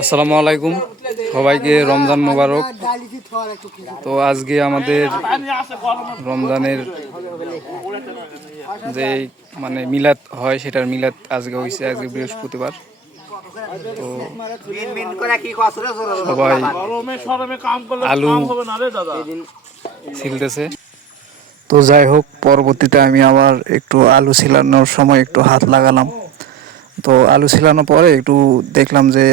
আসসালামু আলাইকুম, সবাইকে রমজান মোবারক। তো আজকে আমাদের রমজানের যে মিলাদ হয় সেটার মিলাদ আজকে হয়েছে, আজকে বৃহস্পতিবার। তো সবাই আলু ছিলতেছে। তো যাই হোক, পরবর্তীতে আমি আবার একটু আলু ছিলানোর সময় একটু হাত লাগালাম। তো আলু ছিলানোর পরে একটু দেখলাম যে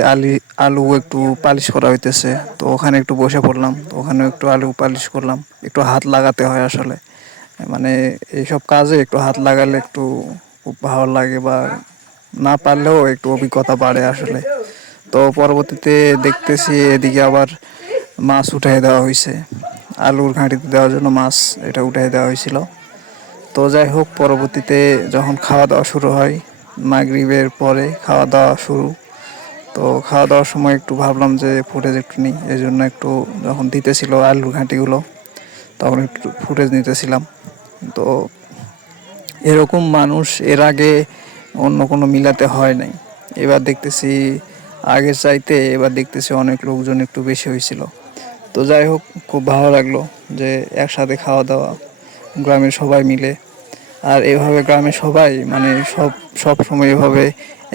আলু একটু পালিশ করা হইতেছে। তো ওখানে একটু বসে পড়লাম, তো ওখানে একটু আলু পালিশ করলাম। একটু হাত লাগাতে হয় আসলে, এইসব কাজে একটু হাত লাগালে একটু খুব ভালো লাগে, বা না পারলেও একটু অভিজ্ঞতা বাড়ে আসলে। তো পরবর্তীতে দেখতেছি এদিকে আবার মাছ উঠাই দেওয়া হয়েছে, আলুর ঘাঁটিতে দেওয়ার জন্য মাছ এটা উঠাই দেওয়া হয়েছিল। তো যাই হোক, পরবর্তীতে যখন খাওয়া দাওয়া শুরু হয়, মাগরিবের পরে খাওয়া দাওয়া শুরু। তো খাওয়া দাওয়ার সময় একটু ভাবলাম যে ফুটেজ একটু নিই, এই জন্য একটু যখন দিতেছিল আলুর ঘাঁটিগুলো তখন একটু ফুটেজ নিতেছিলাম। তো এরকম মানুষ এর আগে অন্য কোনো মিলাতে হয় নাই। এবার দেখতেছি আগের চাইতে এবার দেখতেছি অনেক লোকজন একটু বেশি হয়েছিল। তো যাই হোক, খুব ভালো লাগলো যে একসাথে খাওয়া দাওয়া গ্রামের সবাই মিলে। আর এভাবে গ্রামের সবাই সব সময় এভাবে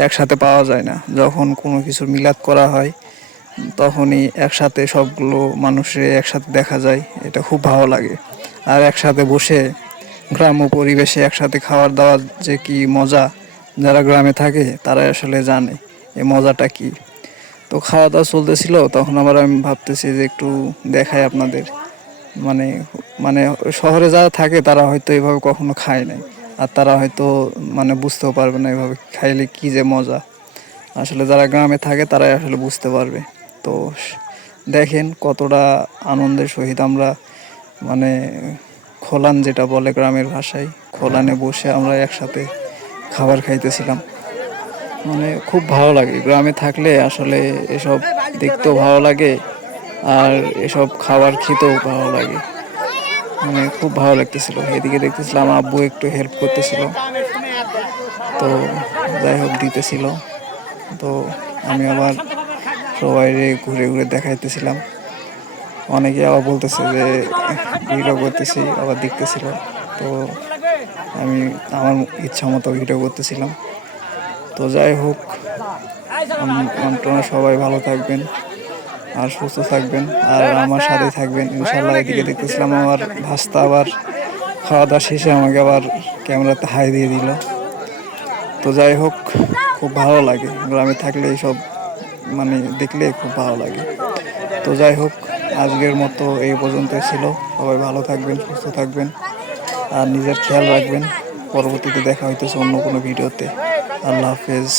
একসাথে পাওয়া যায় না। যখন কোনো কিছুর মিলাদ করা হয় তখনই একসাথে সবগুলো মানুষের একসাথে দেখা যায়, এটা খুব ভালো লাগে। আর একসাথে বসে গ্রাম্য পরিবেশে একসাথে খাওয়ার দাওয়ার যে কি মজা, যারা গ্রামে থাকে তারাই আসলে জানে এই মজাটা কি। তো খাওয়া দাওয়া চলতেছিল, তখন আবার আমি ভাবতেছি যে একটু দেখাই আপনাদের। মানে মানে শহরে যারা থাকে তারা হয়তো এভাবে কখনো খায় নাই, আর তারা হয়তো বুঝতেও পারবে না এভাবে খাইলে কি যে মজা। আসলে যারা গ্রামে থাকে তারাই আসলে বুঝতে পারবে। তো দেখেন কতটা আনন্দের সহিত আমরা মানে খোলান যেটা বলে গ্রামের ভাষায়, খোলানে বসে আমরা একসাথে খাবার খাইতেছিলাম। খুব ভালো লাগে গ্রামে থাকলে, আসলে এসব দেখতেও ভালো লাগে আর এসব খাবার খেতেও ভালো লাগে। খুব ভালো লাগতেছিল। এদিকে দেখতেছিলাম আব্বু একটু হেল্প করতেছিল, তো যাই হোক দিতেছিল। তো আমি আবার সবাই ঘুরে ঘুরে দেখাইতেছিলাম। অনেকে আবার বলতেছে যে ভিডিও করতেছি, আবার দেখতেছিল। তো আমি আমার ইচ্ছা মতো ভিডিও করতেছিলাম। তো যাই হোক, আপনারা সবাই ভালো থাকবেন আর সুস্থ থাকবেন, আর আমার সাথে থাকবেন ইনশাল্লাহ। এদিকে দেখতেছিলাম আমার ভাস্তা আবার খাওয়া দাওয়া শেষে আমাকে আবার ক্যামেরাতে হাই দিয়ে দিল। তো যাই হোক, খুব ভালো লাগে গ্রামে থাকলে এইসব দেখলে খুব ভালো লাগে। তো যাই হোক, আজকের মতো এই পর্যন্ত ছিল। সবাই ভালো থাকবেন, সুস্থ থাকবেন আর নিজের খেয়াল রাখবেন। পরবর্তীতে দেখা হইতেছে অন্য কোনো ভিডিওতে। আল্লাহ হাফেজ।